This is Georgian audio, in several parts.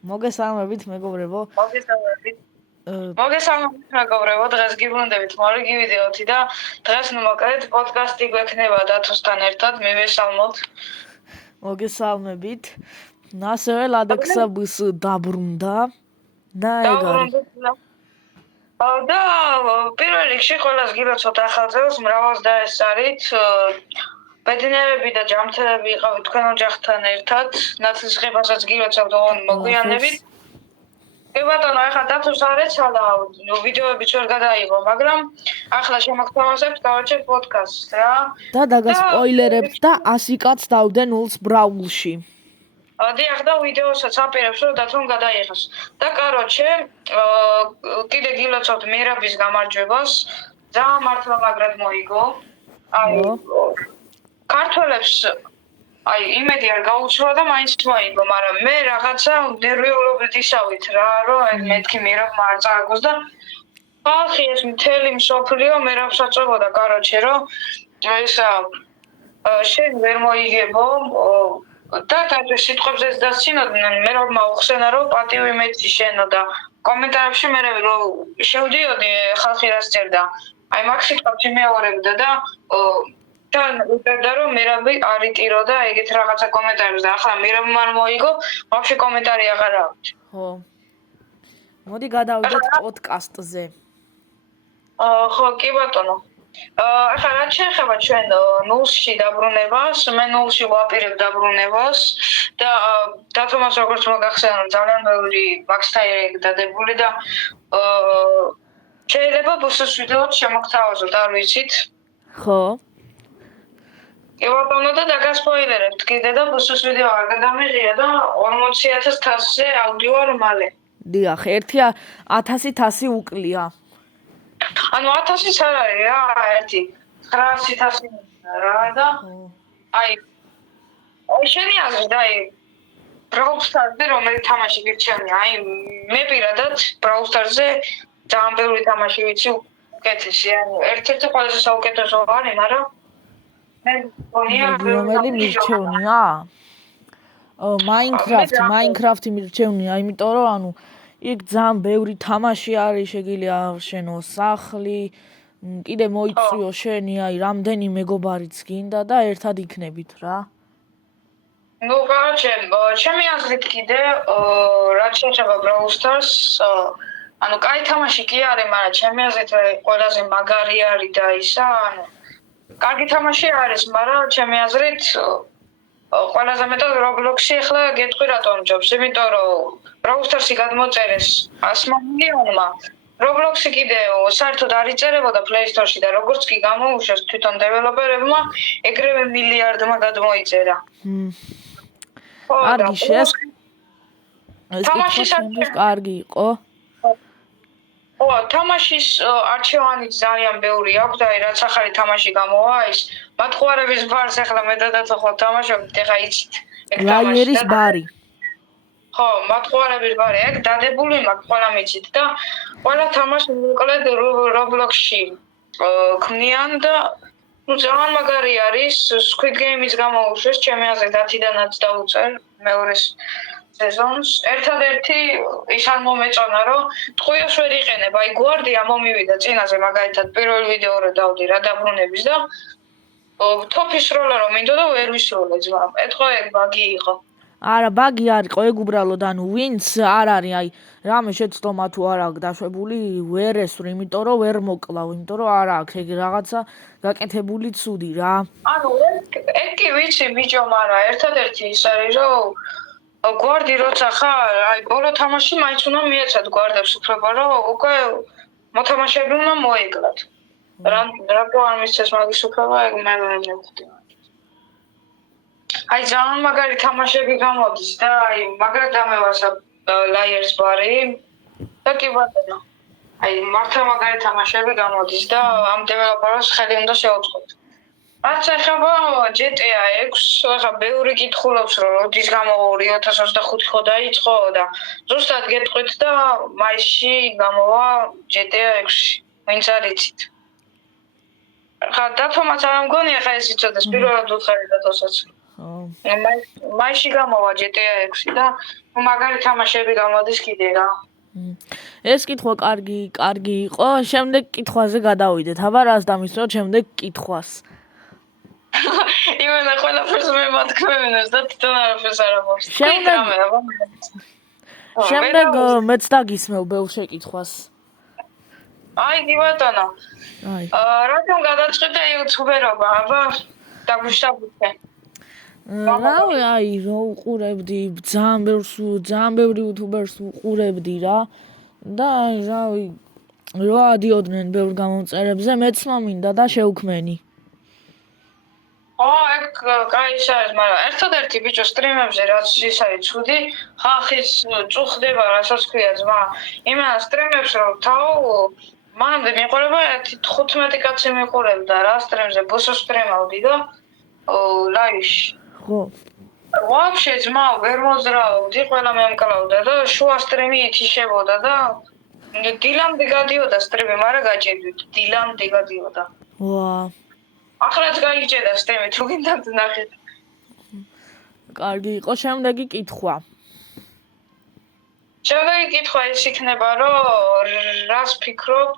მოგესალმებით მეგობრებო. მოგესალმებით მეგობრებო, დღეს გიბრუნდებით მორიგი ვიდეოთი და დღეს ნუ მოკლედ პოდკასტი გვექნება დათოსთან ერთად, მივესალმოთ. მოგესალმებით. ასევე ლადექსაბის დაბრუნდა და ეგ არის. და პირველ რიგში ყველას გილოცავთ ახალ წელს, მრავალს დაესწარით. ბედნიერები და ჯანმრთელები იყავით თქვენ ოჯახთან ერთად. ნაცრისღებასაც გილოცავთ ოღონდ მოგვიანებით. კი ბატონო, ახლა დათოს არ ეცალა, ვიდეოებიც ვერ გადაიღო, მაგრამ ახლა შემოგთავაზებთ გავაჩერთ პოდკასტს რა. და დაგასპოილერებთ და 100 კაცს დავდე 0-ს ბრაულში. დიახ და ვიდეოსაც აპირებს რომ დათომ გადაიღოს. და კაროჩე, კიდე გილოცავთ მერაბის გამარჯვებას. ძალიან მართლა მაგრად მოიგო. ქართველებს იმედი არ გაუჩნდა და მაინც მოიგო, მაგრამ მე რაღაცა ნერვიულობით ისავით რა, რომ მეთქი მერაბმა არ წააგოს და ხალხი ეს მთელი მსოფლიო მერაბს აწვევოდა, კაროჩე, რომ ისა შენ ვერ მოიგებო და თავის სიტყვებზეც დასცინოდნენ, მერაბმა უხსენა, რომ პატივი მეცი შენო და კომენტარებში მე რომ შევდიოდი ხალხი რას წერდა. აი მაგ სიტყვებს იმეორებდა და თან უწერდა რომ მერაბი არ იტიროდა ეგეთ რაღაცა კომენტარებს და ახლა მერაბმა არ მოიგო, ვაფშე კომენტარი აღარ აქვს. ხო. მოდი გადავიდეთ პოდკასტზე. ხო, კი ბატონო. ახლა რაც შეეხება ჩვენ 0-ში დაბრუნებას, მე 0-ში ვაპირებ დაბრუნებას და დათომას როგორც მოგახსენოთ, ძალიან ბევრი მაქსთან ეგ დადებული და შეიძლება ბოსოს ვიდეოც შემოგთავაზოთ, არ ვიცით. ხო. კი ბატონო და დაგასპოილერებთ კიდე და ბოსოს ვიდეო არ გადამიღია და 40,000 თასზე ავდივარ მალე. დიახ, 1000 უკლია. ანუ 1000-იც არ არის რა, 900,000 რა და აი შენი აზრით აი Brawl Stars-ზე რომელი თამაში გირჩევნია? აი მე პირადად Brawl Stars-ზე ძალიან ბევრი თამაში ვიცი უკეთესი, ანუ ერთ-ერთი ყველაზე საუკეთესო არის, მაგრამ მე მგონია რომელი მირჩევნია? Minecraft მირჩევნია, იმიტომ რომ ანუ იქ ძალიან ბევრი თამაში არის, შეგიძლია შენო სახლი, კიდე მოიწვიო შენი, აი რამდენი მეგობარიც გინდა და ერთად იქნებით რა. ნუ კაროჩე, ჩემი აზრით კიდე რაც შეეხება Brawl Stars, ანუ კაი თამაში კი არის, მაგრამ ჩემი აზრით ყველაზე მაგარი არის და ისა, ანუ კარგი თამაში არის, მაგრამ ჩემი აზრით ყველაზე მეტად Roblox-ი ახლა გეტყვი რატომ ჯობს, იმიტომ რომ Brawl Stars-ი გადმოწერეს 100 მილიონმა. Roblox-ი კიდე საერთოდ არ იწერებოდა Play Store-ში და როგორც კი გამოუშვეს თვითონ დეველოპერებმა, ეგრევე მილიარდმა გადმოიწერა. კარგი ეს თამაში კარგი იყო. ხო, თამაშის არჩევანიც ძალიან ბევრი აქვს და რაც ახალი თამაში გამოვა, ის მათხვარების ბარს ახლა მე და დათო ხო თამაშობთ, ეხა იცით. ლაიერის ბარი. ხო, მათხვარების ბარი, ეგ დადებული მაქვს, ყველა მიცით და ყველა თამაში მოკლედ Roblox-ში ქმნიან და ძალიან მაგარი არის, Squid Game-ის გამოუშვეს, ჩემი აზრით 10-დანაც დაუწერ მეორე სეზონს. ერთადერთი ის არ მომეწონა, რომ ტყვიოს ვერ იყენებ, აი გვარდია მომივიდა წინაზე მაგალითად პირველ ვიდეო რო დავდი რა დაბრუნების და თოფის როლა რომ მინდოდა ვერ ვისროლე ძმა. ეთქო ეგ ბაგი იყო. არა, ბაგი არ იყო, ეგ უბრალოდ ანუ ვინც არ არის, აი რამე შეცდომა თუ არ აქვს დაშვებული, ვერ ესვრ, იმიტომ რომ ვერ მოკლავ, იმიტომ რომ არ აქვს ეგ რაღაცა გაკეთებული ცუდი რა. ანუ ეგ კი ვიცი ბიჭო, მაგრამ ერთადერთი ის არის, რომ გვარდი როცა ხარ, აი ბოლო თამაში მაინც უნდა მიეცათ გვარდებს უფლება, რომ უკვე მოთამაშეები უნდა მოეკლათ. რატო არ მისცეს მაგის უფლება, ეგ მე ვერ მივხვდი. აი ძალიან მაგარი თამაშები გამოდის და აი მაგრად დამევასა ლაიერს ბარი და კი ბატონო. აი მართლა მაგარი თამაშები გამოდის და ამ დეველოპერებს ხელი უნდა შეუწყოთ. რაც ეხება GTA 6, ახლა ბევრი კითხულობს რომ როდის გამოვა 2025 ხო დაიწყო და ზუსტად გეტყვით და მაისში გამოვა GTA 6, ვინც არ იცით. ხა დათომაც არ მგონია ხა ეს იცოდეს პირველად უთხარი დათოსაც. მაისში გამოვა GTA 6 და მაგარი თამაშები გამოდის კიდე რა. ეს კითხვა კარგი იყო, შემდეგ კითხვაზე გადავიდეთ. აბა რას დამისვენოთ შემდეგ კითხვას. იმენა ყველაფერს მე მათქმევინებს და თვითონ არაფერს არ ამბობს. შემდეგ მეც დაგისმევ ბევრ შეკითხვას. აი კი ბატონო. აი. რატომ გადაწყვიტე იუთუბერობა? აბა დაგვიშაბუთე. რავი, აი, რო უყურებდი, ძალიან ბევრი იუთუბერს უყურებდი რა. და აი, რავი, რო ადიოდნენ ბევრ გამომწერებზე, მეც მომინდა და შევქმენი. ეგ კაი არის, მაგრამ ერთადერთი ბიჭო სტრიმებზე რაც ის არის ცუდი, ხალხის წუხდება, რასაც ქვია ძმა. იმენა სტრიმებს რომ თავ მანამდე მიყურება 15 კაცი მიყურებდა რა სტრიმზე, ბოსო სტრიმავდი და ლაივში. ხო. ვაფშე ძმა ვერ მოძრაობდი, ყველა მემკლავდა და შუა სტრიმი ითიშებოდა და დილამდე გადიოდა სტრიმი, მაგრამ გაჭედვით, დილამდე გადიოდა. ვა. ახლაც გაიჭედა სტრიმი, თუ გინდათ ნახეთ. კარგი იყო, შემდეგი კითხვა. შემდეგი კითხვა ის იქნება, რომ რას ფიქრობ,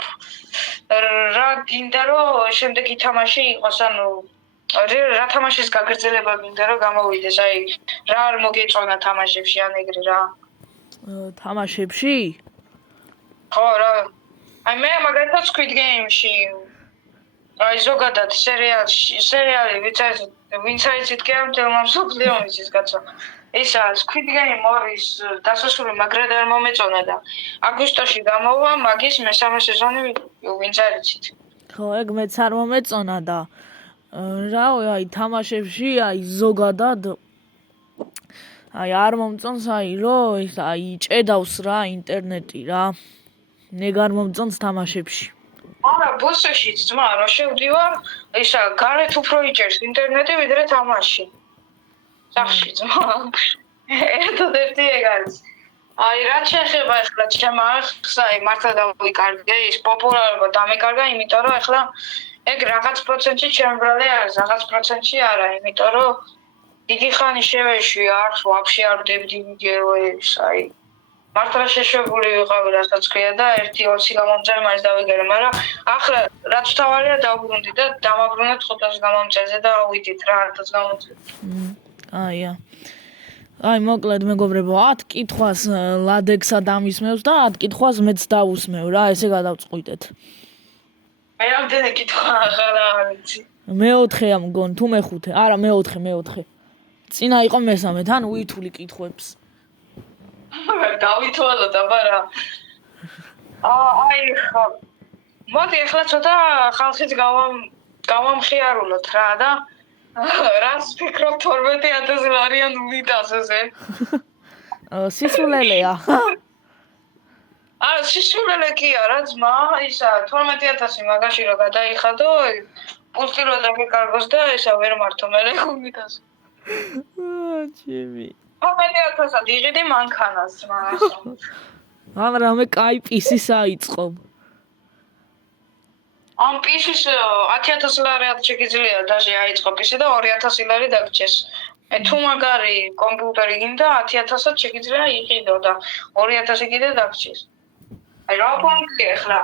რა გინდა რომ შემდეგი თამაში იყოს, ანუ რა თამაშის გაგრძელება გინდა რომ გამოვიდეს, აი რა არ მოგეწონა თამაშებში ან ეგრე რა. თამაშებში? ხო რა. აი მე მაგალითად Squid Game-ში აი ზოგადად სერიალი ვინც არის თქე ამ თემამსოფლიომის კაცო. ისა Squid Game 2-ის დასასრული მაგრად არ მომეწონა და აგვისტოში გამოვა მაგის მესამე სეზონი ვინც არიცით. ხო, ეგ მეც არ მომეწონა და რავი, აი თამაშებში აი ზოგადად აი არ მომწონს აი რომ ის აი ჭედავს რა ინტერნეტი რა. მე არ მომწონს თამაშებში. არა, ბუსეშიც ძმა, რა შევდივარ, ისა გარეთ უფრო იჭერს ინტერნეტი ვიდრე თამაში. სახში ძმა. ერთადერთი ეგ არის. აი რა შეხება ახლა ჩემ ახს, აი მართლა დავიკარგე ის პოპულარობა დამიკარგა, იმიტომ რომ ახლა ეგ რაღაც პროცენტში ჩემბრალე არის, რაღაც პროცენტში არა, იმიტომ რომ დიდი ხანი შევეშვი არხს, ვაფშე არ ვდებდი ვიდეოებს, აი მართლა შეშვებული ვიყავი რასაც ქვია და 1-20 გამომწერი მაინც დავიგერე, მაგრამ ახლა რაც თავარია დავბრუნდი და დამაბრუნეთ 500 გამომწერზე და ავიდით რა 1000 გამომწერზე. აია. აი მოკლედ მეგობრებო, 10 კითხვას ლადექსა დამისმევს და 10 კითხვას მეც დავუსმევ რა, ესე გადავწყვიტეთ. მე რამდენი კითხვა აღარ ვიცი. მე-4-ია მგონი, თუ მე-5? არა, მე-4. წინა იყო მესამე, თან უითული კითხვებს. დავითვალოთ აბა რა. აი ხო. მოდი ახლა ცოტა ხალხის გავამხიარულოთ რა და რას ფიქრობ 12000 ლარი ან 800-ზე? სისულელეა. არა, სისულელე კი არა, ძმა, ისა 12000 მაგაში რო გადაიხადო, პულტი რო დაგეკარგოს და ისა ვერ მართო მე 500. ჩემი. 12000 იღიდი მანქანას, ძმა. მაგრამ მე კაი პისის აიწყობ. ამ პისის 10000 ლარიად შეგიძლია დაჟე აიწყო პისი და 2000 ლარი დაგჭეს. თუ მაგარი კომპიუტერი გინდა 10000-ად შეგიძლია იყიდო და 2000 კიდე დაგჭეს. აი რა პონკი ახლა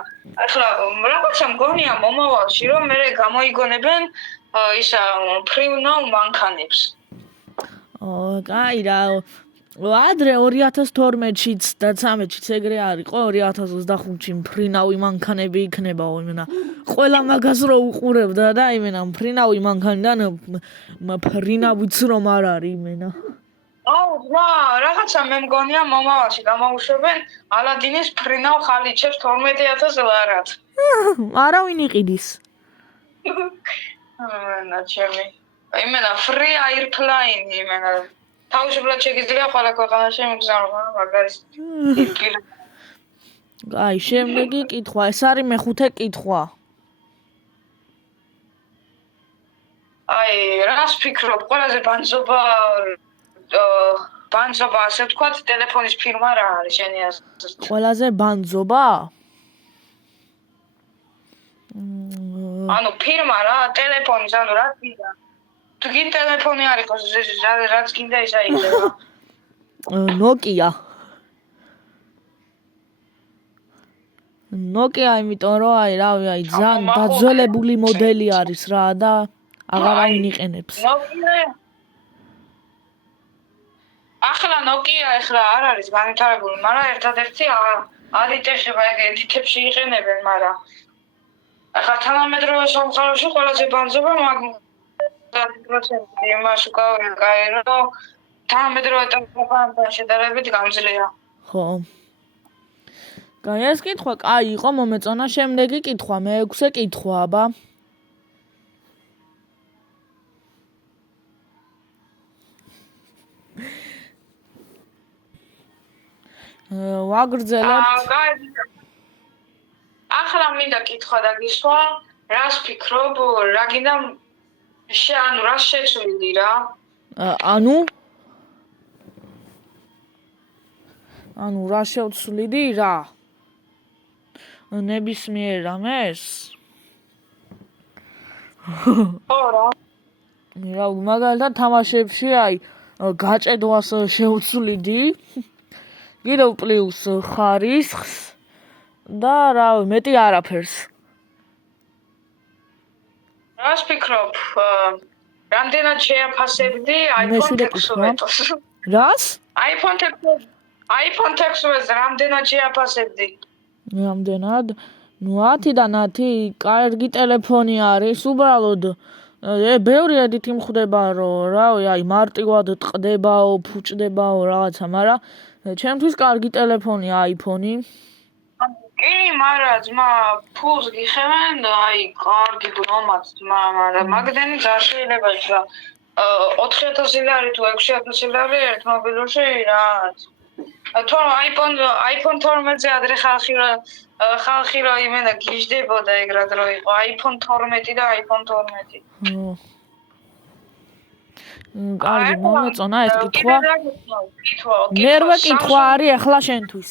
რაღაცა მგონია მომავალში რომ მე გამოიგონებენ ისა ფრიუნავ მანქანებს. კაი რა ადრე 2012-შიც და 13-შიც ეგრე არისო 2025-ში ფრინავი მანქანები იქნებაო იმენა ყველა მაგას რო უყურებდა და იმენა ფრინავი მანქანიდან ფრინავიც რომ არ არის იმენა აუ ძმა რაღაცა მე მგონია მომავალში გამოუშვებენ ალადინის ფრინავ ხალიჩებს 12000 ლარად არავინ იყიდის ნაჩემი იმენა free airplane იმენა თავისუფლად შეგიძლია ყველა ქვეყანაში მიგზავნო მაგარი აი შემდეგი კითხვა ეს არის მე-5 კითხვა აი რას ფიქრობ ყველაზე ბანძობა ასე ვთქვათ ტელეფონის ფირმა რა არის შენი აზრით ყველაზე ბანძობა ანუ ფირმა რა ტელეფონის ანუ რა გინდა გინ ტელეფონი არ იყოს რაც გინდა ის აიღება. Nokia. Nokia იმიტომ რომ აი რავი აი ძალიან დაძველებული მოდელი არის რა და აღარ აინიყენებს. ახლა Nokia ახლა არ არის განვითარებული, მაგრამ ერთადერთი ალიტეხება ეგ ედიტებში იყენებენ, მაგრამ ახლა თანამედროვე სამყაროში ყველაზე ბანძობა მაგ 10% იმას უკავია კაი რომ თანამედროვე ტექნოლოგიასთან შედარებით გამძლეა. ხო. ეს კითხვა კაი იყო მომეწონა, შემდეგი კითხვა, მე-6 კითხვა, აბა. ვაგრძელებთ. ახლა მინდა კითხვა დაგისვა, რას ფიქრობ, რა გინდა ანუ რას შეცვლილი რა? ანუ რა შევცვლიდი რა? ნებისმიერ რამეს? ხო რა. რა მაგალითად თამაშებში აი გაჭედვას შევცვლიდი. კიდევ პლუს ხარისხს და რა მეტი არაფერს. რას ფიქრობ? რამდენად შეაფასებდი iPhone 16-ს? რას? iPhone 16-ს რამდენად შეაფასებდი? რამდენად? ნუ 10-დან 10 კარგი ტელეფონი არის, უბრალოდ ბევრი ედიტი მხვდება რომ რავი აი მარტივად ტყდებაო, ფუჭდებაო რაღაცა, მაგრამ ჩემთვის კარგი ტელეფონია iPhone-ი. კი, მაგრამ ძმა ფულს გიხევენ, აი კარგი ბრომაც ძმა, მაგრამ მაგდენი არ შეიძლება იცი 4000 ლარი თუ 6000 ლარი ერთ მობილურში რა. თუ iPhone 12-ზე ადრე ხალხი რა იმენა გიждდებოდა ეგ რა დრო იყო iPhone 12 და iPhone 12. კარგი, მომეწონა ეს კითხვა. მერვე კითხვა არის ახლა შენთვის.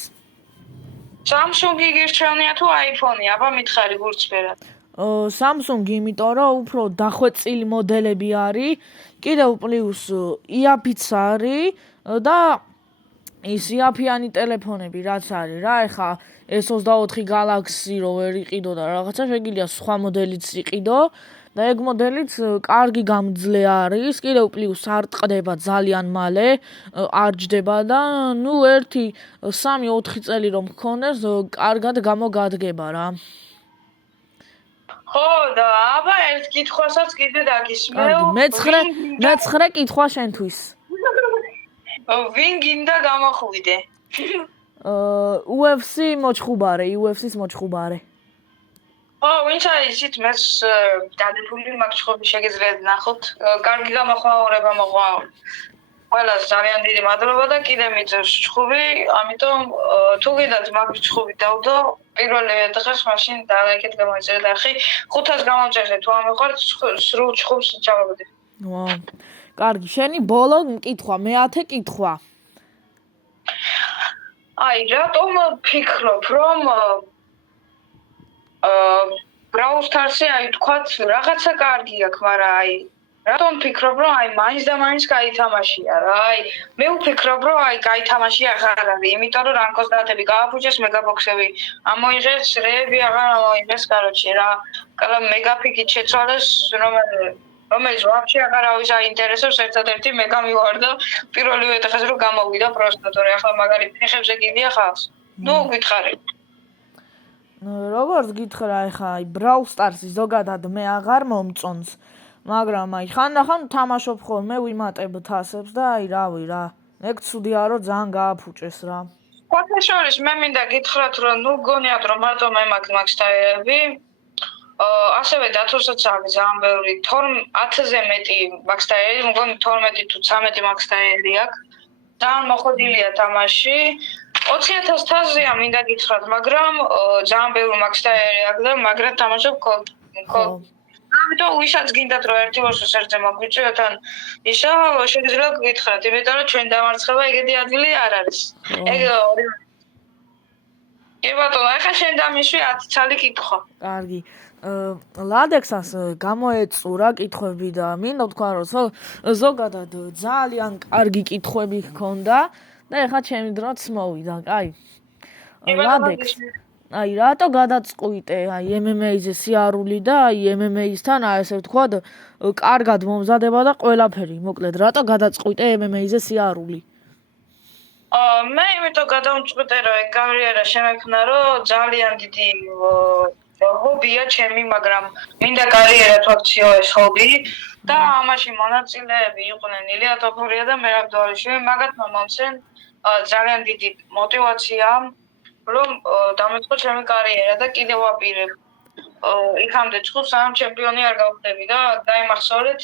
Samsung-ი გირჩევნია თუ iPhone-ი? აბა მითხარი გულწრფელად. Samsung-ი, იმიტომ რომ უფრო დახვეწილი მოდელები არის, კიდევ პლუს იაფიც არის და ის იაფიანი ტელეფონები რაც არის რა, ეხა S24 Galaxy რო ვერ იყიდო და რაღაცა შეგიძლია სხვა მოდელიც იყიდო და ეგ მოდელიც კარგი გამძლე არის, კიდევ პლუს არ ტყდება ძალიან მალე, არ ჯდება და ნუ 1-3-4 წელი რომ გქონდეს, კარგად გამოგადგება რა. ხო და აბა ერთ კითხვასაც კიდე დაგისმევ. მე-9 კითხვა შენთვის. ვინ გინდა გამოხვიდე? UFC UFC-ს მოჩხუბარე. ო, ვინც არის ისიც მას დადებული მაგჩხობი შეგიძლიათ ნახოთ. კარგი გამოხმაურება მოყვა. ყველას ძალიან დიდი მადლობა და კიდე მიწევს ჩხუბი, ამიტომ თუ გინდათ მაგ ჩხუბი დავდო, პირველი დღეს მაშინ დააკეთ გამოიწერეთ არხი, 500 გამომწერეთ თუ ამეყვართ სრულ ჩხუბს ჩავაგდე. ვაუ. კარგი, შენი ბოლო კითხვა, მე-10 კითხვა. აი, რატომ ფიქრობ, რომ Brawl Stars-ი აი თქვათ რაღაცა კარგი აქვს, მაგრამ აი რატომ ფიქრობ, რომ აი მაინც და მაინც გაითამაშია რა? აი მე ვფიქრობ, რომ აი გაითამაში აღარ არის, იმიტომ რომ რანკოს დათები გააფუჭეს, მეგაბოქსები ამოიღეს, რეები აღარ ამოიღეს, короче რა. კალა მეგაფიკით შეცვალეს, რომელიც ვაფშე აღარავის აინტერესებს, ერთადერთი მე გამივარდა პირველივე დღეს რომ გამოვიდა პროსტატორი, ახლა მაგარი ფეხებზე გიდია ხალხს. ნუ გითხარი. როგორც გითხრა ეხა აი Brawl Stars-ი ზოგადად მე აღარ მომწონს, მაგრამ აი ხანდახან თამაშობ ხოლმე, ვიმატებ თასებს და აი რავი რა, ეგ ცუდია რომ ძალიან გააფუჭეს რა. ფოთაშორის მე მინდა გითხრათ რომ ნუ გონიათ რომ მარტო მე მაქვს სტაილები, ასევე დათოსაც აქვს ძალიან ბევრი 1000-ზე მეტი მაქვს სტაილი, მგონი 12 თუ 13 მაქვს სტაილი აქვს. ძალიან მოხდილია თამაში. 20000 თასზეა მინდა გითხრათ, მაგრამ ძალიან ბევრი მაქვს სტაილი აქვს და მაგრამ თამაშობ კოდ. ამიტომ ვისაც გინდათ რომ ერთი ვარსკვლავის ერთზე მოგვიწვიოთ ან ისა შეგიძლიათ გითხრათ, იმიტომ რომ ჩვენ დამარცხება ეგეთი ადგილი არ არის. ეგ კი ბატონო, ახლა შენ დამიშვი 10 ცალი კითხვა. კარგი. ლადექსას გამოეწურა კითხვები და მინდა ვთქვა რომ ზოგადად ძალიან კარგი კითხვები ჰქონდა და ეხლა ჩემი დროც მოვიდა, კაი. ლადექს აი რატო გადაწყვიტე აი MMA-ზე სიარული და აი MMA-სთან ასე ვთქვათ კარგად მომზადება და ყველაფერი, მოკლედ რატო გადაწყვიტე MMA-ზე სიარული? მე იმიტომ გადავწყვიტე რომ ეგ კარიერა შემექმნა რომ ძალიან დიდი ჰობია ჩემი, მაგრამ მინდა კარიერა ვაქციო ეს ჰობი და ამაში მონაწილეები იყვნენ ილია ტოფურია და მერაბ დოლიშვილი, მაგათმა მომცენ ძალიან დიდი мотиваცია რომ დამეწყო ჩემი კარიერა და კიდევ ვაპირებ იქამდე ჩხუბს ამ ჩემპიონი არ გავხდები და დაიმახსოვრეთ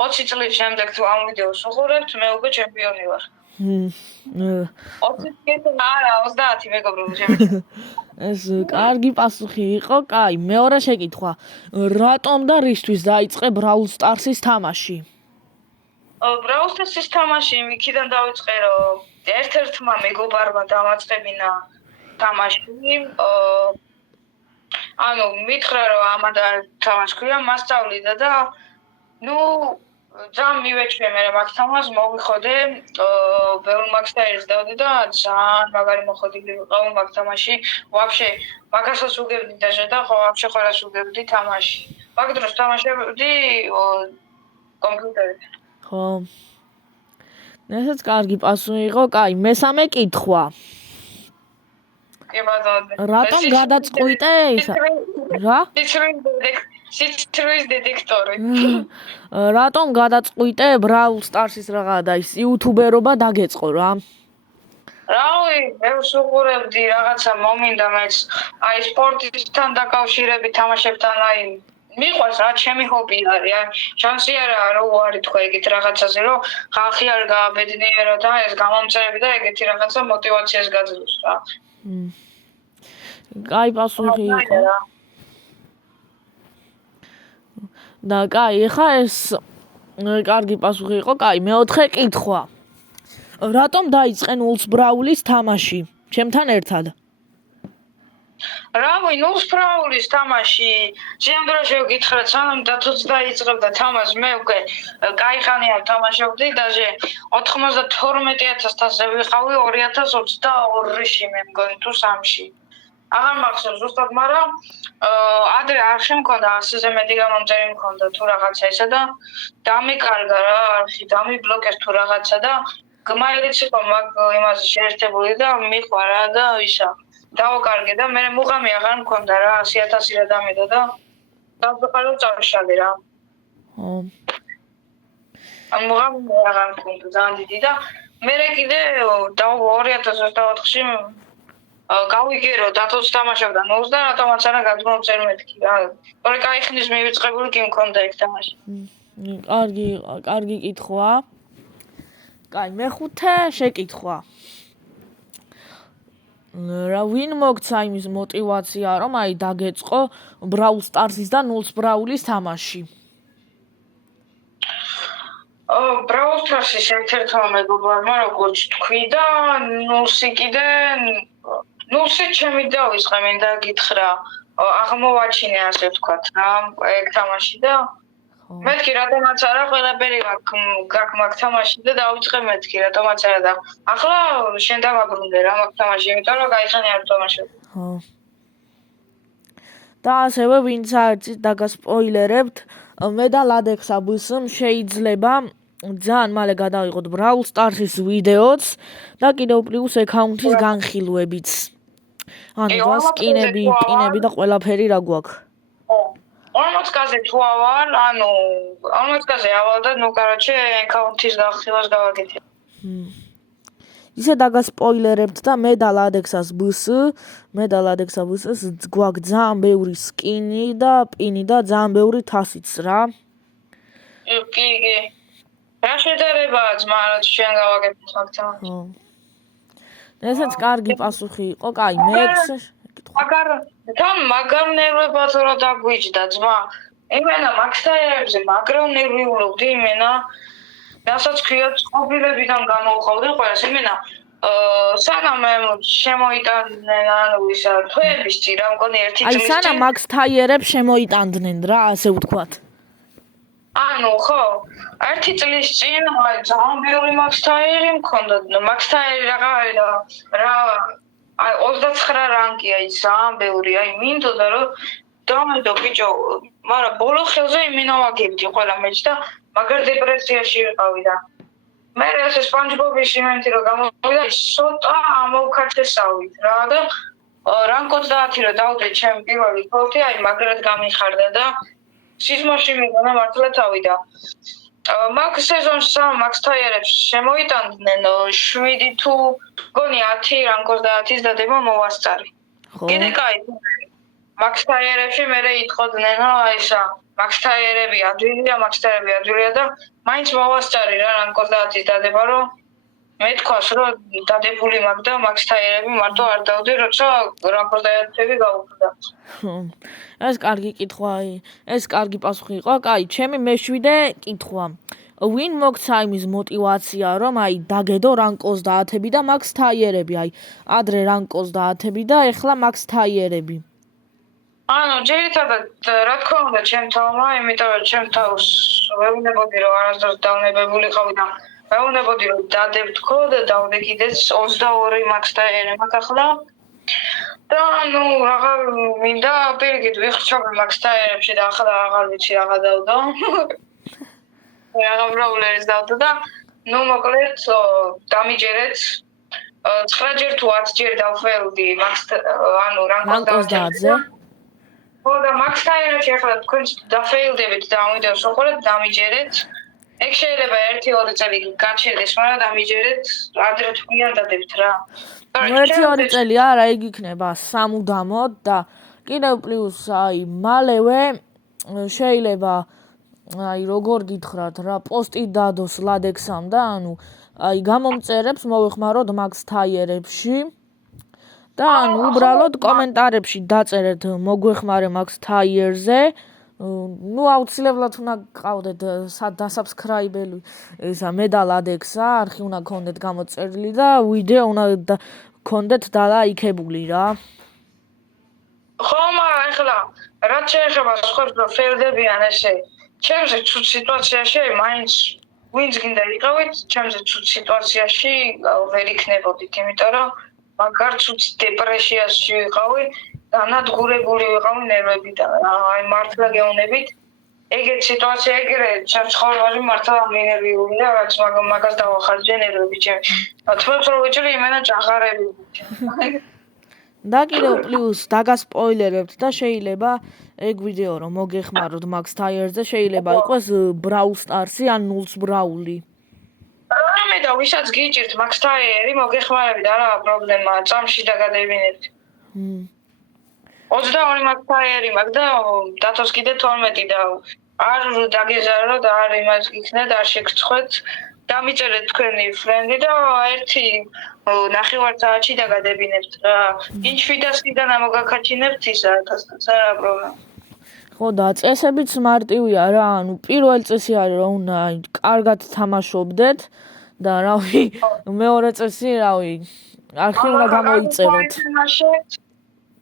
20 წლის შემდეგ თუ ამ ვიდეოს უყურებთ მე უკვე ჩემპიონი ვარ. 20 წელი არა 30 მეგობრებო ჩემი. ეს კარგი პასუხი იყო. კაი, მეორე შეკითხვა. რატომ და რისთვის დაიწყე Brawl Stars-ის თამაში? Brawl Stars-ის თამაში იქიდან დავიწყე რომ ერთ-ერთმა მეგობარმა დამაწყებინა თამაში. ანუ მითხრა რომ ამადა თამაში ქვია, მასწავლიდა და ნუ ძალიან მივეჩვე მე მაგ თამაშს მოვიხოდე, ბევრ მაგსთან ერთად და ძალიან მაგარი მოხდილი ვიყავ მაგ თამაში. ვაფშე მაგასაც უგებდი დაჟე და ხო ვაფშე ყველას უგებდი თამაში. მაგ დროს თამაშობდი კომპიუტერით. ხო. ესეც კარგი პასუხი იყო. კაი, მესამე კითხვა. რატომ გადაწყვიტე ისა? რა? სიცრუის დეტექტორი. რატომ გადაწყვიტე Brawl Stars-ის რაღაცა და ის იუთუბერობა დაგეწყო რა? რავი, მე ვსუღურებდი რაღაცა მომინდა მეც აი სპორტისთან დაკავშირებით თამაშებთან აი მიყვარს რა ჩემი ჰობი არის აი შანსი არა რომ უარი თქვა ეგეთ რაღაცაზე რომ ხალხი არ გააბედნიერო და ეს გამომწერები და ეგეთი რაღაცა мотиваციას გაძლევს რა. კაი პასუხი იყო. და კაი, ეხა ეს კარგი პასუხი იყო. კაი, მეოთხე კითხვა. რატომ დაიწყე ნულს ბრაულის თამაში? ჩემთან ერთად. რავი, ნულს ბრაულის თამაში შემდგომში ვკითხრა, სანამ დათოც დაიწყებდა თამაშს, მე უკვე კაი ხანია ვთამაშობდი და 92,000 თასზე ვიყავი 2022-ში მე მგონი თუ 3-ში. აღარ მახსოვს ზუსტად, მაგრამ ადრე არ შემქონდა ასზე მეტი გამომწერი მქონდა თუ რაღაცა ისა და დამიკარგა რა არხი, დამიბლოკეს თუ რაღაცა და გმაილიც იყო მაგ იმაზე შეერთებული და მიყვარა და ისა. დავაკარგე და მე მუღამი აღარ მქონდა რა 100,000 რა დამედო და დავყარო წავშალე რა. ამ მუღამი აღარ მქონდა ძალიან დიდი და მე კიდე 2024-ში გავიგერო დათოს თამაშობდა ნულს და რატომაც არა გადმოვწერ მეთქი რა. ორი კაი ხნის მივიწყებული კი მქონდა ეგ თამაში. კარგი კითხვა. კაი, მეხუთე შეკითხვა. რა ვინ მოგცა იმის мотиваცია რომ აი დაგეწყო Brawl Stars-ის და ნულს ბრაულის თამაში? Brawl Stars-ის ერთ-ერთმა მეგობარმა როგორც თქვი და ნულსი კიდე ნულსი ჩემი დავიწყე მინდა გითხრა აღმოვაჩინე ასე ვთქვათ რა ეგ თამაში და მეთქი რატომაც არა ყველაფერი გაქვს მაგ თამაში და დავიწყე მეთქი რატომაც არა და ახლა შენ დავაბრუნდე რა მაგ თამაში იმიტომ რომ გაიხანი არ ვთამაშობ. ხო. და ასევე ვინც არც დაგასპოილერებთ მე და ლადექსა ბუსმ შეიძლება ძალიან მალე გადავიღოთ Brawl Stars-ის ვიდეოც და კიდევ პლუს აკაუნთის განხილვებიც. ანუ და სკინები, პინები და ყველაფერი რა გვაქვს. 40-ზე თუ ავალ, ანუ 40-ზე ავალ და ნუ კაროჩე აკაუნთის განხილვას გავაკეთებ. ისე დაგასპოილერებთ და მე და ლადექსას ბუსს გვაქვს ძალიან ბევრი სკინი და პინი და ძალიან ბევრი თასიც რა. კი. რა შედარებაა ძმა რაც შენ გავაკეთებ მაგთან. ესეც კარგი პასუხი იყო. კაი, მეექვსე მაგარ ნერვებად რა დაგვიჯდა ძმა. იმენა მაგსთაერებზე მაგრა ნერვიულობდი იმენა. რასაც ქვია წყობილებიდან გამოვყავდი ყველას იმენა სანამ შემოიტანდნენ ანუ ისა თვეების წინ რა მგონი ერთი აი წლის სანამ წინ Max Tire-ებს შემოიტანდნენ რა, ასე ვთქვათ. ანუ ხო ერთი წლის წინ აი ძალიან ბევრი Max Tire მქონდა Max Tire რა აი 29 რანკია ის ძალიან ბევრი აი მინდოდა რომ დამედო ბიჭო მაგრამ ბოლო ხელზე იმინოვაგებდი ყველა მეც და მაგარ დეპრესიაში ვიყავი და მე ეს SpongeBob-ის იმენთი რომ გამოვიდა ცოტა ამოვქართესავით რა და რანკ 30 რომ დავდე ჩემი პირველი ფორტი აი მაგრად გამიხარდა და სიზმოში მიგონა მართლა თავი და მაგ სეზონს Max Tire-ებს შემოიტანდნენ 7 თუ გონი 10 რანკ 30-ის დადება მოვასწარი. კიდე კაი Max Tire-ებში მე იტყოდნენ რომ აი ისა Max Tire-ები ადვილია და მაინც მოვასწარი რა რანკ 30-ის დადება რომ მე თქვას რომ დადებული მაქვს და Max Tire-ები მარტო არ დავდე როცა რანკ 30-ები გავუხდა. ეს კარგი კითხვა, ეს კარგი პასუხი იყო. კაი, ჩემი მეშვიდე კითხვა. ვინ მოგცა იმის мотиваცია, რომ აი დაგედო რანკ 30-ები და Max Tire-ები, აი ადრე რანკ 30-ები და ეხლა Max Tire-ები. ანუ ჯერითადად რა თქმა უნდა ჩემ თავმა, იმიტომ რომ ჩემ თავს ვეუბნებოდი რომ არასდროს დავნებებულიყავი და ვეუბნებოდი რომ დადებთქო და დავდე კიდეც 22 Max Tire მაქვს ახლა. და ნუ რაღაც მინდა პირიქით ვიხჩობ Max Tire-ებში და ახლა აღარ ვიცი რა დავდო. რა პრობლემის დავდო და ნუ მოკლედ დამიჯერეთ 9 ჯერ თუ 10 ჯერ დავფეილდი ანუ რანკ 30-ზე. ხო და Max Tire-ში ახლა თქვენ დაფეილდებით და ამიტომ უყურეთ დამიჯერეთ. ეგ შეიძლება 1-2 წელი გაჩერდეს, მაგრამ დამიჯერეთ ადრე თქვენ დადებთ რა. 1-2 წელი არა, ეგ იქნება სამუდამოდ და კიდევ პლუს აი მალევე შეიძლება აი როგორ გითხრათ რა პოსტი დადოს ლადექსამ და ანუ აი გამომწერებს მოვეხმაროთ Max Tire-ებში და ანუ უბრალოდ კომენტარებში დაწერეთ მოგვეხმარე Max Tire-ზე ნუ აუცილებლად უნდა გყავდეთ დასაბსქრაიბელი ისა მე და ლადექსა არხი უნდა გქონდეთ გამოწერილი და ვიდეო უნდა გქონდეთ დალაიქებული რა ხო მაგრამ ახლა რაც შეეხება სხვებს რომ ფეილდებიან ესე ჩემზე ცუდ სიტუაციაში მაინც ვინც გინდა იყავით ჩემზე ცუდ სიტუაციაში ვერ იქნებოდით იმიტომ რომ მაგარ ცუდ დეპრესიაში ვიყავი განადგურებული ვიყავი ნერვებიდან აი მართლა გეუბნებით ეგეთ სიტუაცია ეგრე ჩემს ცხოვრებაში მართლა მინერვიულია რაც მაგას დავახარჯე ნერვები ჩემი თქოს რომ ვიჭრი იმენა ჭაღარები და კიდევ პლუს დაგასპოილერებთ და შეიძლება ეგ ვიდეო რომ მოგეხმაროთ Max Tire-ზე შეიძლება იყოს Brawl Stars-ი ან Nulls Brawl-ი რამე და ვისაც გიჭირთ Max Tire-ი მოგეხმარებით არა პრობლემაა წამში დაგადებინებთ 22 Max Tire-ი მაქვს და დათოს კიდე 12 და არ დაგეზარო და არ იმას გიქნათ არ შეგწხვეთ დამიწერეთ თქვენი ფრენდი და ერთი ნახევარ საათში დაგადებინებთ რა იმ 700-დან ამოგაქაჩინებთ ისა 1000-ს არა პრობლემა ხო და წესებიც მარტივია რა ანუ პირველ წესი არის რომ უნდა კარგად თამაშობდეთ და რავი მეორე წესი რავი არხი უნდა გამოიწეროთ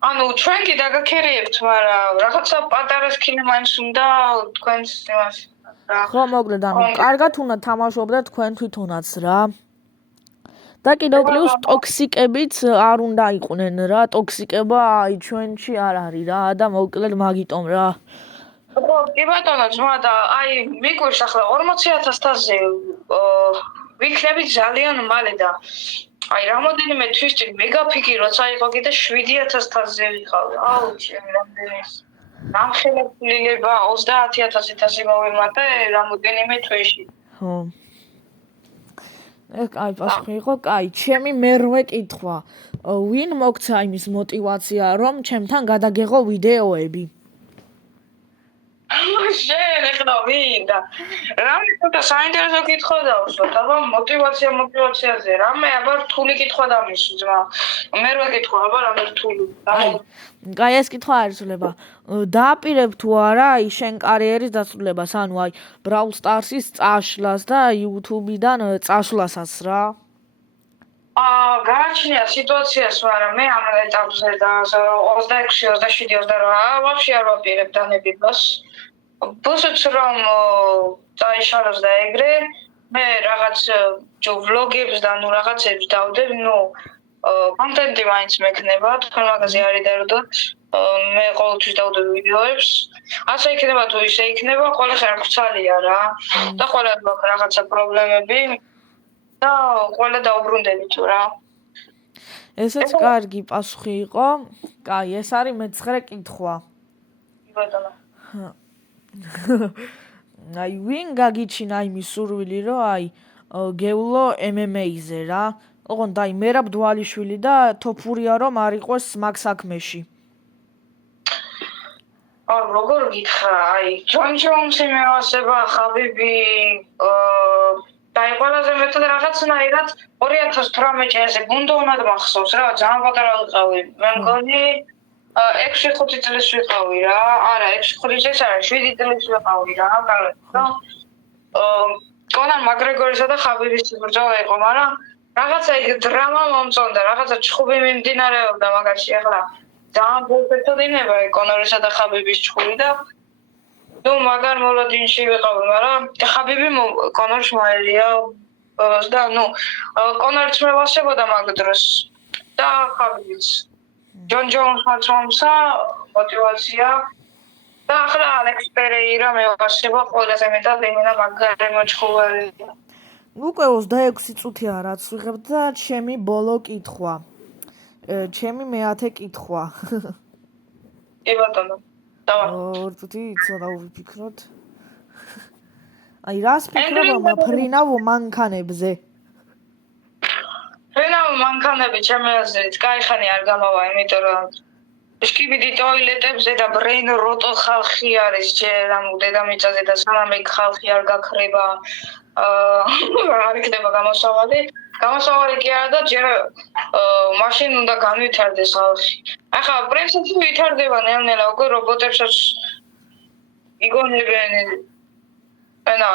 ანუ ჩვენ კი დაგაქერიებთ მაგრამ რაღაცა პატარა სკინი მაინც უნდა თქვენს იმას ხო მოკლედ ანუ კარგად უნდა თამაშობდეთ თქვენ თვითონაც რა და კიდევ პლუს ტოქსიკებიც არ უნდა იყვნენ რა ტოქსიკება აი ჩვენში არ არის რა და მოკლედ მაგიტომ რა ხო კი ბატონო ძმა და აი მიგვირს ახლა 40000 თასზე ვიქნებით ძალიან მალე და აი რამოდენიმე თვის წინ მეგაფიკი როცა იყო კიდე 7000 თასზე ვიყავი აუ ჩემი რამდენის ნახელება 30000 თასი მოვიმატე რამოდენიმე თვეში ხო აი პასუხი იყო კაი ჩემი მერვე კითხვა ვინ მოგცა იმის мотиваცია რომ ჩემთან გადაგეღო ვიდეოები შენ ეხლა ვინ და რამე ცოტა საინტერესო კითხვა დავსვათ აბა мотиваციაზე რამე აბა რთული კითხვა დამისვი ძმა მერვე კითხვა აბა რამე რთული აი ეს კითხვა არისულება დააპირებ თუ არა აი შენ კარიერის დასრულებას ანუ აი Brawl Stars-ის წაშლას და YouTube-დან წაშლასაც რა გააჩნია სიტუაციას, მაგრამ მე ამ ეტაპზე და 26, 27, 28 ვაფშე არ ვაპირებ დანებებას. ბოსოც რომ დაიშალოს და ეგრე, მე რაღაც ვლოგებს და ნუ რაღაცებს დავდებ, ნუ კონტენტი მაინც მექნება, თქვენ მაგაზე არ იდარდოთ. მე ყოველთვის დავდებ ვიდეოებს. ასე იქნება თუ ისე იქნება, ყველას არ გვცალია რა. და ყველა გვაქვს რაღაცა პრობლემები. და ყველა დაუბრუნდები თუ რა. ესეც კარგი პასუხი იყო. კაი, ეს არის მე-9 კითხვა. ბატონო. აი, ვინ გაგიჩინა აი მისურვილი, რომ აი გეულო MMA-ზე რა. ოღონდ აი მერაბ დვალიშვილი და თოფურია რომ არ იყოს მაგ საქმეში. როგორ გითხრა, აი, ჯონ ჯონსი მეავსება, ხაბიბი, და აი ყველაზე მეტად რაღაცნაირად 2018 წელზე გუნდ უნად მახსოვს რა, ძალიან პატარა ვიყავი. მე მგონი 6-5 წელს ვიყავი რა. არა, 6-5 წელს არა, 7 წელს ვიყავი რა, კარგი. კონარ მაკგრეგორისა და ხაბიბის ბრძოლა იყო, მაგრამ რაღაცა იქ დრამა მომწონდა, რაღაცა ჩხუბი მიმდინარეობდა მაგაში ახლა. ძალიან ბოლფეთოდინება კონორისა და ხაბიბის ჩხუბი და ნუ მაგარ მოლოდინში ვიყავი, მაგრამ ხაბიბი კონორს მოერია და ნუ კონორიც მევასებოდა მაგ დროს და ხაბიბიც. ჯონ ჯონსმაც მომცა мотивация და ახლა ალექს პერეირა მევასება ყველაზე მეტად იმენა მაგარი მოჩხუბარი. უკვე 26 წუთია რაც ვიღებ და ჩემი ბოლო კითხვა. ჩემი მე-10 კითხვა. კი ბატონო. დავა. ორ ცოტა ვიფიქროთ. აი, რას ფიქრობ ფრინავ მანქანებზე? ფრინავ მანქანები ჩემი აზრით, კაი ხანი არ გამავა, იმიტომ რომ შკიბიდი ტოილეტებზე და ბრეინ როტო ხალხი არის, ჯერ ამ დედამიწაზე და სანამ ეგ ხალხი არ გაქრება, არ იქნება გამოსავალი. გამოსავალი კი არა და ჯერ მაშინ უნდა განვითარდეს ხალხი. ახლა პრინციპი ვითარდება ნელ-ნელა, უკვე რობოტებსაც იგონებენ. ანუ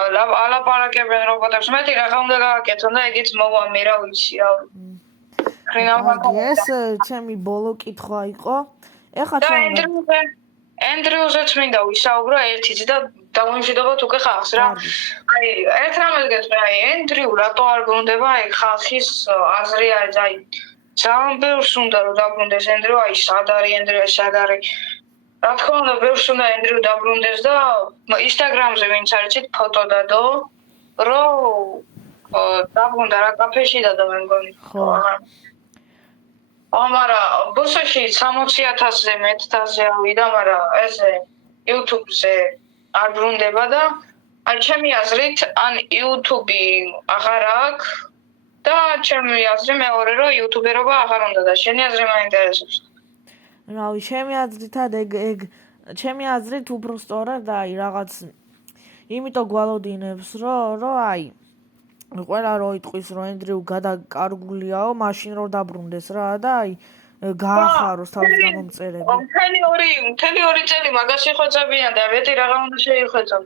ალაპარაკებენ რობოტებს. მეტი რაღა უნდა გააკეთონ და ეგიც მოვა მე რა ვიცი რა. ეს ჩემი ბოლო კითხვა იყო. ეხლა ენდრიუზეც მინდა ვისაუბრო ერთიც და დავიმშვიდობოთ უკვე ხალხს რა. აი, ერთ რამეს გეტყვი, აი, ენდრიუ რატო არ გონდება ეგ ხალხის აზრი არის, აი, ძალიან ბევრს უნდა რომ დაბრუნდეს ენდრიუ, აი, სად არის ენდრიუ, სად არის. რა თქმა უნდა, ბევრს უნდა ენდრიუ დაბრუნდეს და ინსტაგრამზე ვინც არიცით ფოტო დადო, რომ დაბრუნდა რა კაფეში დადო მე მგონი. მაგრამ ბოსოში 60,000-ზე, 100,000-ზე ავიდა, მაგრამ ესე YouTube-ზე არ ბრუნდება და აი ჩემი აზრით, ან YouTube-ი აღარ აქვს და ჩემი აზრი მეორე რომ YouTube-ერობა აღარ უნდა და შენი აზრი მაინტერესებს. რავი, ჩემი აზრით უფრო სწორად აი რაღაც იმიტომ გვალოდინებს რომ აი ყველა რო იტყვის რომ ენდრიუ გადაკარგულიაო, მაშინ რომ დაბრუნდეს რა და აი გაახაროს თავის გამომწერები. მთელი 2 წელი მაგაში ხვეწებიან და მეტი რაღა უნდა შეიხვეწონ.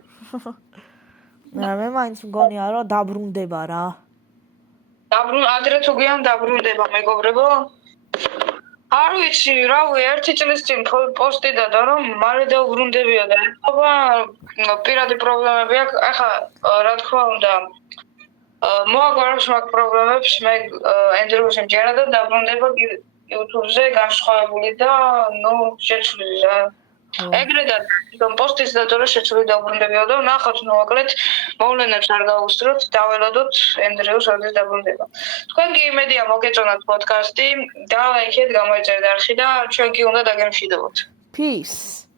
მე მაინც მგონია რომ დაბრუნდება რა. ადრე თუ გიან დაბრუნდება მეგობრებო? არ ვიცი, რავი, 1 წლის წინ პოსტი დადა რომ მალე დაუბრუნდებია და ეხება პირადი პრობლემები აქვს. ახლა რა თქმა უნდა მოაგვარებს მაგ პრობლემებს მე ენდრიუს მჯერა და დაბრუნდება YouTube-ზე განსხვავებული და ნუ შეცვლილი რა. ეგრე და პოსტის დადო რომ შეცვლილი დაუბრუნდებიო და ნახოთ მოაკლეთ მოვლენებს არ გაუსწროთ, დაველოდოთ ენდრიუს როდის დაბრუნდება. თქვენ კი იმედია მოგეწონათ პოდკასტი და ლაიქეთ, გამოიწერეთ არხი და ჩვენ კი უნდა დაგემშვიდობოთ. Peace.